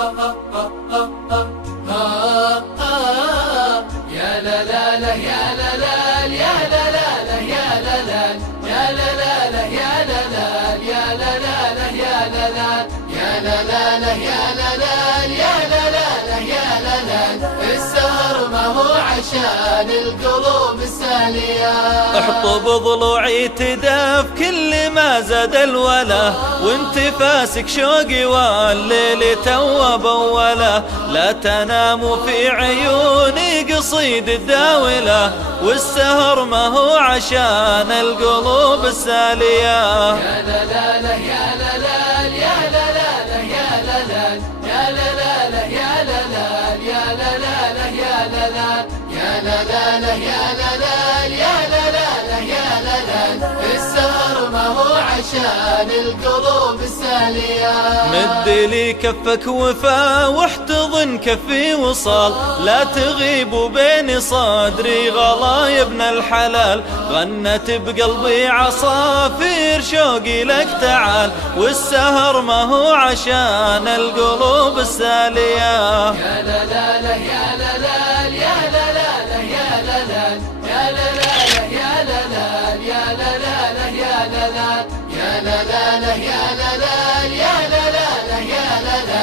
يا لا لا لا يا لا لا يا لا لا لا يا لا لا يا لا لا لا يا لا لا يا لا لا لا يا لا لا يا لا لا لا يا لا لا يا لا لا يا لا لا. السهر ما هو عشان القلوب السالية. احطب ضلوعي تداف كل ما زاد الولا، وانت فاسك شوقي والليل تو بوله. لا تنام في عيوني قصيد الداولة، والسهر ما هو عشان القلوب السالية. يا لا لا لا يا لا لا يا لا لا لا يا لا لا يا لا لا لا يا لا لا يا لا لا لا يا لا لا يا لا لا لا يا لا لا يا لا لا لا يا لا لا. السهر ما هو عشان القلوب السالية. مد لي كفك وفا واحتضن كفي وصال، لا تغيب بين صدري غلا يا ابن الحلال. غنت بقلبي عصافير شوقي لك تعال، والسهر ما هو عشان القلوب السالية. يا لا لا لا يا لا لا يا لا لا لا يا لا لا يا لا لا لا يا لا لا يا لا لا لا يا لا لا يا لا لا لا يا لا لا يا لا لا لا يا لا لا.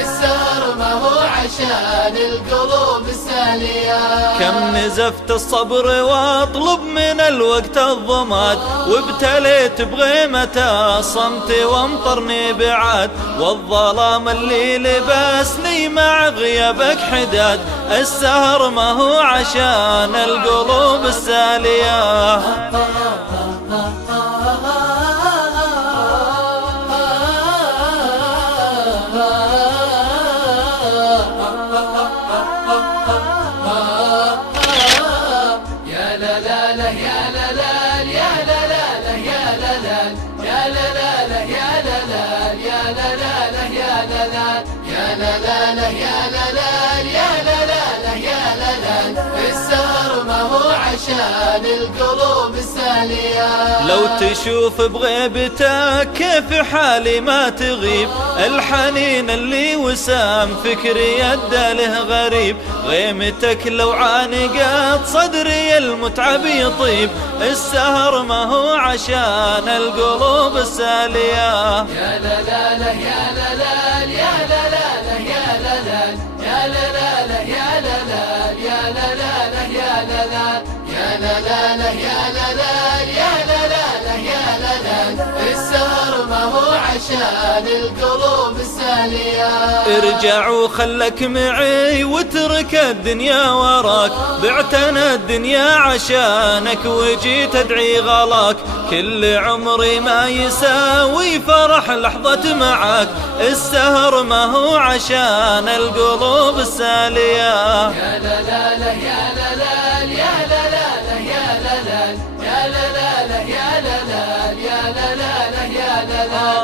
السهر ما هو عشان القلوب السالية. كم نزفت الصبر واطلب من الوقت الضماد، وابتليت بغيمة الصمت وامطرني بعاد. والظلام اللي لبسني مع غيابك حداد، السهر ما هو عشان القلوب السالية. يا لا لا لا يا لا لا يا لا لا لا يا لا لا يا لا لا لا يا لا لا يا لا لا لا يا لا لا يا لا لا لا يا لا لا يا لا لا لا يا لا لا. السهر ما هو عشان القلوب السالية. لو تشوف بغيبتك كيف حالي ما تغيب، الحنين اللي وسام فكري يده له غريب. غيمتك لو عانقت صدري المتعب يطيب، السهر ما هو عشان القلوب السالية. يا لا لا لا يا لا لا يا لا لا لا يا لا لا يا لا لا لا يا لا لا يا لا لا لا يا لا لا يا لا لا لا يا لا لا يا لا لا لا يا لا لا. السهر ما هو عشان القلوب السالية. ارجع وخلك معي واترك الدنيا وراك، بعتنا الدنيا عشانك وجيت ادعي غلاك. كل عمري ما يساوي فرح لحظة معاك، السهر ما هو عشان القلوب السالية. يا لا لا لا يا لا لا يا لا لا لا يا لا لا يا لا لا لا يا لا لا يا لا لا لا يا لا لا